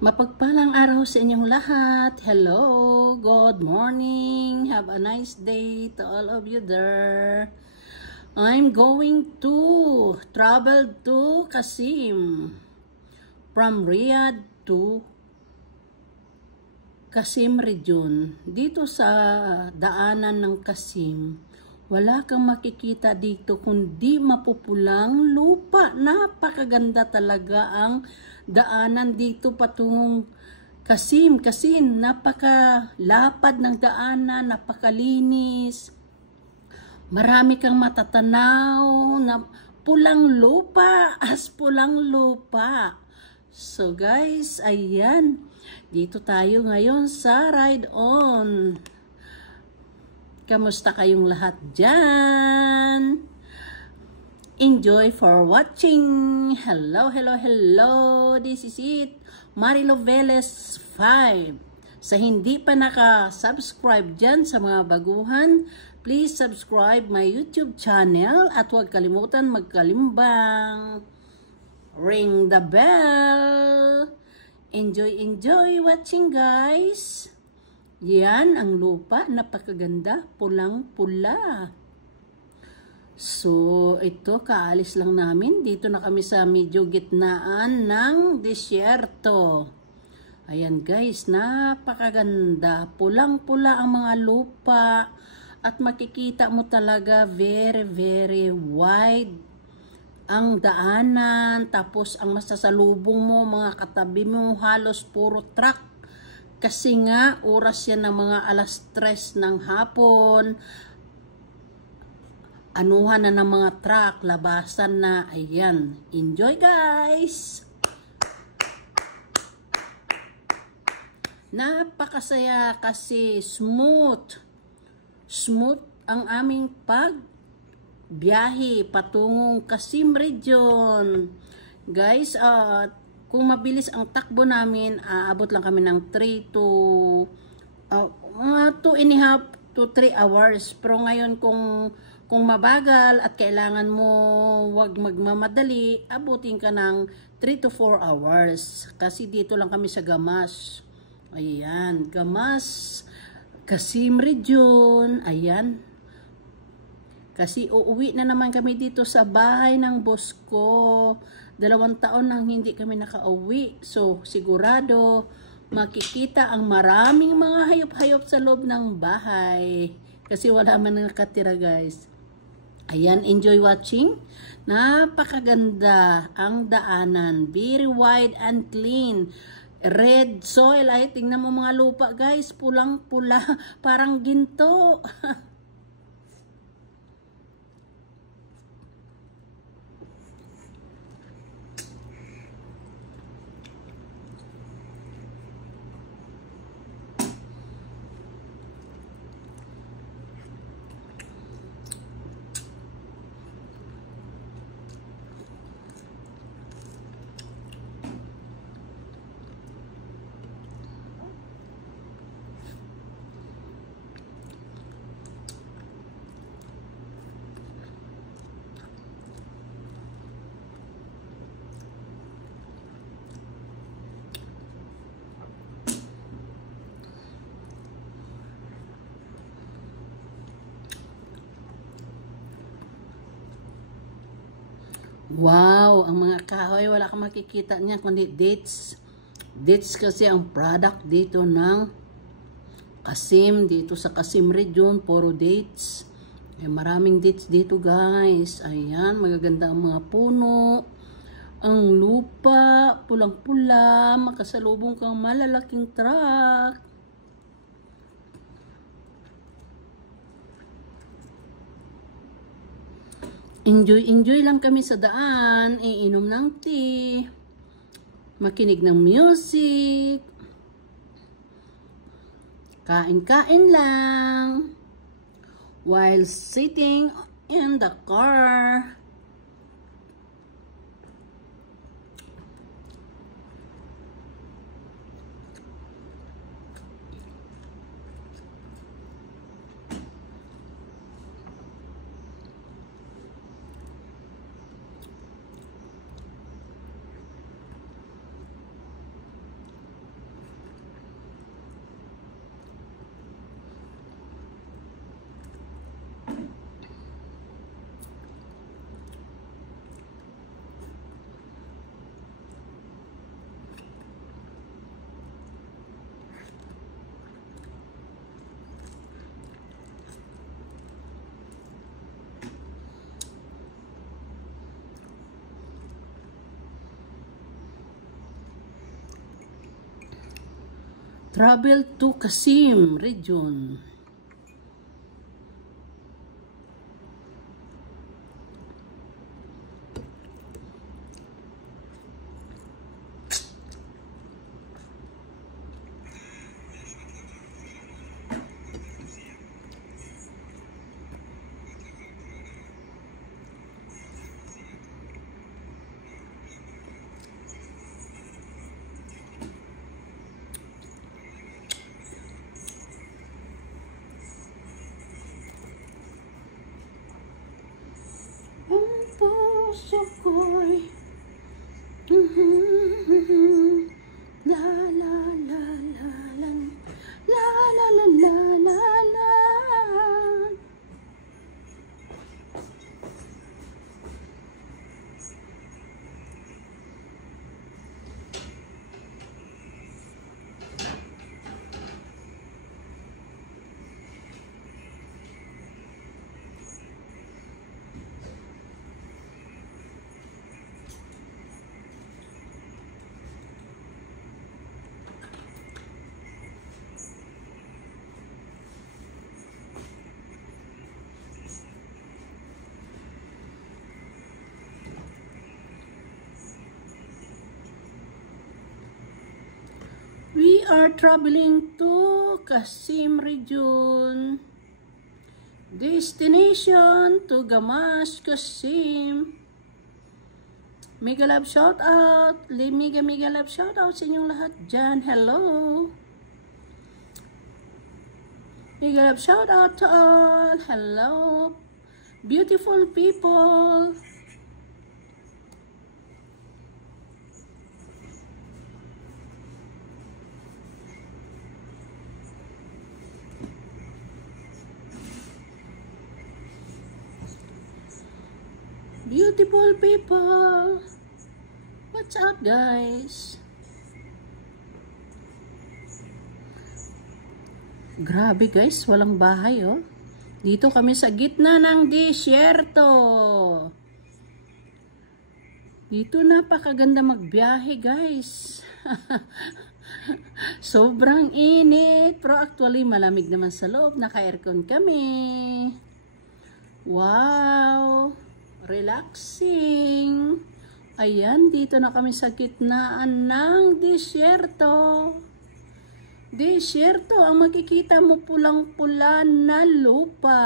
Mapagpalang araw sa inyong lahat. Hello, good morning. Have a nice day to all of you there. I'm going to travel to Qasim. From Riyadh to Qasim region. Dito sa daanan ng Qasim, wala kang makikita dito kundi mapupulang lupa. Napakaganda talaga ang daanan dito patungong Qasim. Kasi napakalapad ng daanan, napakalinis. Marami kang matatanaw na pulang lupa, pulang lupa. So guys, ayan. Dito tayo ngayon sa Ride On. Kamusta kayong lahat dyan? Enjoy for watching. Hello, hello, hello. This is it. Marilo Velez 5. Sa hindi pa naka-subscribe dyan sa mga baguhan, please subscribe my YouTube channel at huwag kalimutan magkalimbang. Ring the bell. Enjoy watching guys. Yan ang lupa, napakaganda, pulang-pula. So, ito, kaalis lang namin. Dito na kami sa medyo gitnaan ng disyerto. Ayan guys, napakaganda. Pulang-pula ang mga lupa. At makikita mo talaga very, very wide ang daanan. Tapos, ang masasalubong mo, mga katabi mo, halos puro truck. Kasi nga, oras yan ng mga alas 3 ng hapon. Anuhan na ng mga truck, labasan na. Ayan. Enjoy guys! Napakasaya kasi smooth. Smooth ang aming pagbiyahe patungong Qasim region. Guys, kung mabilis ang takbo namin, aabot lang kami ng 2 and a half to 3 hours. Pero ngayon kung mabagal at kailangan mo wag magmamadali, abutin ka ng 3 to 4 hours. Kasi dito lang kami sa Gamas. Ayan, Gamas, Qasim region. Ayan. Kasi uuwi na naman kami dito sa bahay ng boss ko. 2 taon nang hindi kami nakauwi. So, sigurado makikita ang maraming mga hayop-hayop sa loob ng bahay. Kasi wala man nakatira guys. Ayan, enjoy watching. Napakaganda ang daanan. Very wide and clean. Red soil. Ay, tingnan mo mga lupa guys. Pulang-pula. Parang ginto. Wow, ang mga kahoy, wala kang makikita niya kundi dates. Dates kasi ang product dito ng Qasim, dito sa Qasim region, puro dates. Maraming dates dito guys. Ayan, magaganda ang mga puno. Ang lupa, pulang-pula, makasalubong kang malalaking truck. Enjoy lang kami sa daan, iinom ng tea, makinig ng music, kain-kain lang, while sitting in the car. travel to Qasim region. Ko'y la la la la la la la la la la la. We are traveling to Qasim region. Destination to Gamash, Qasim. Mega love shout out. Mega love shout out sa inyong lahat dyan. Hello. Mega love shout out to all. Hello. Beautiful people. Beautiful people. What's up, guys? Grabe, guys, walang bahay, oh. Dito kami sa gitna ng disyerto. Dito napakaganda magbiyahe, guys. Sobrang init, pero actually malamig naman sa loob. Naka-aircon kami. Wow! Relaxing. Ayan, dito na kami sa gitnaan ng disyerto. Disyerto, ang makikita mo pulang-pula na lupa.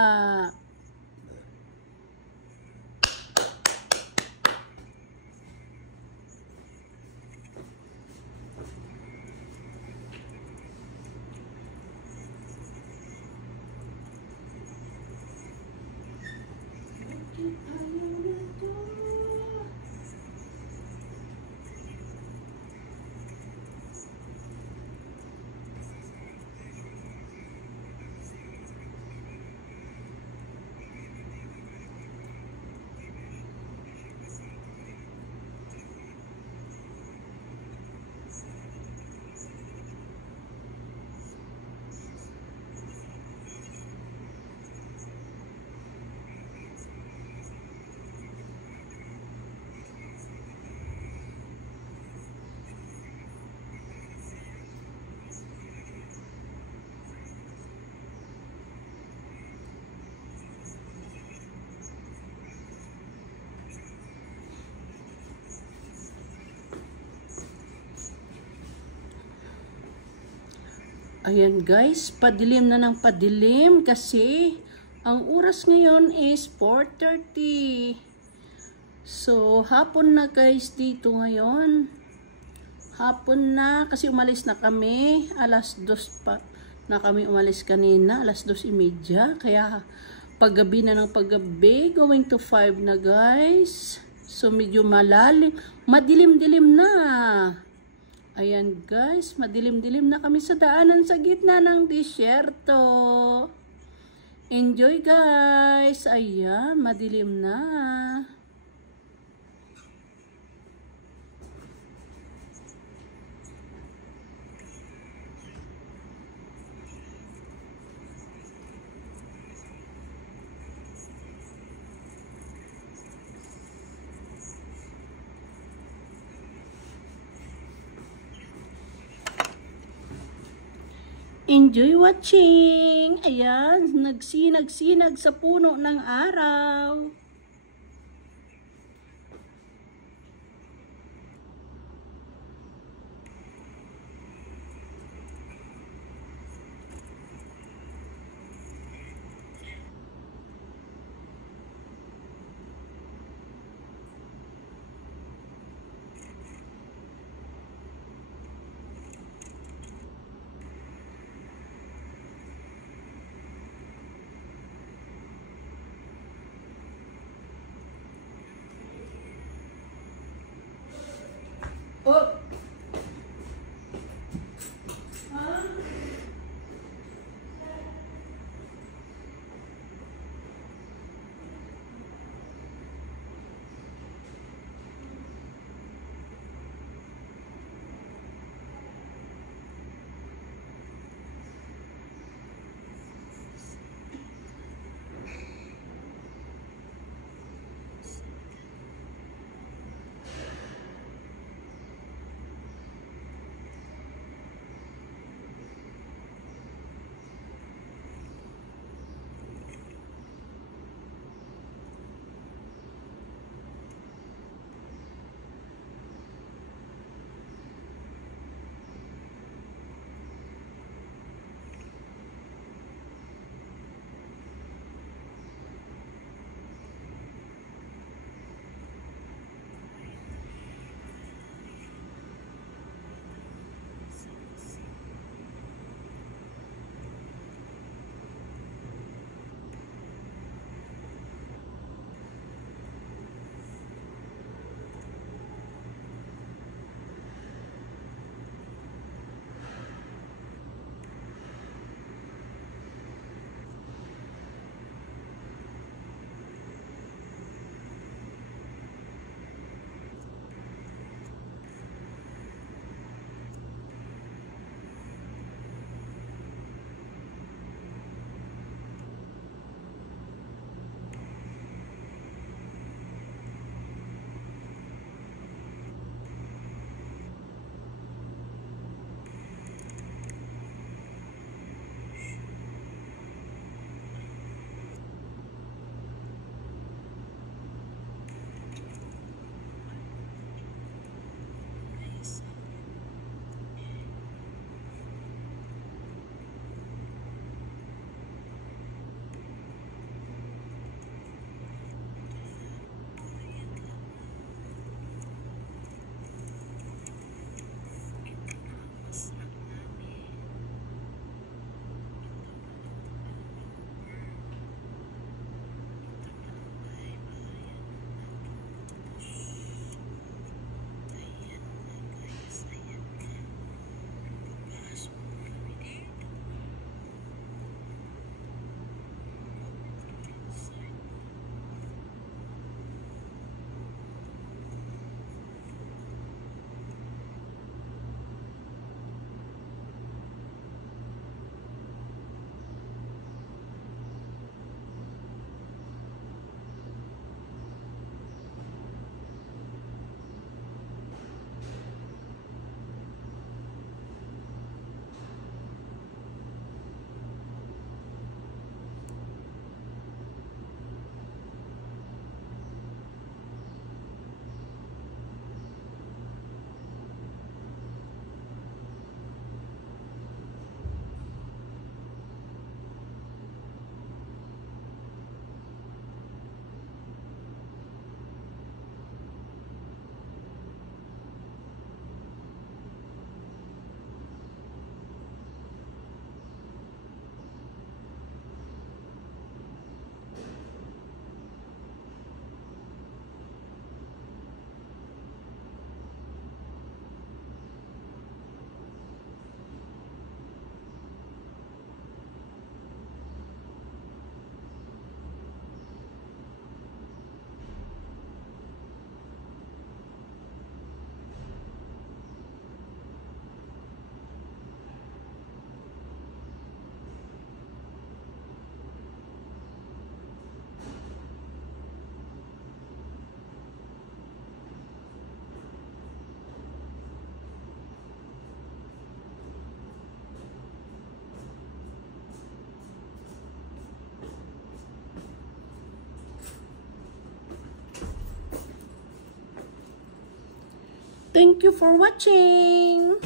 Ayan guys, padilim na ng padilim kasi ang oras ngayon is 4:30. So, hapon na guys dito ngayon. Hapon na kasi umalis na kami. Alas 2 pa na kami umalis kanina. Alas 2:30. Kaya paggabi na ng paggabi. Going to 5 na guys. So, medyo malalim. Madilim-dilim na. Ayan guys, madilim-dilim na kami sa daanan sa gitna ng disyerto. Enjoy guys. Ayan, madilim na. Enjoy watching! Ayan, nagsinag-sinag sa puno ng araw. Oh! Thank you for watching.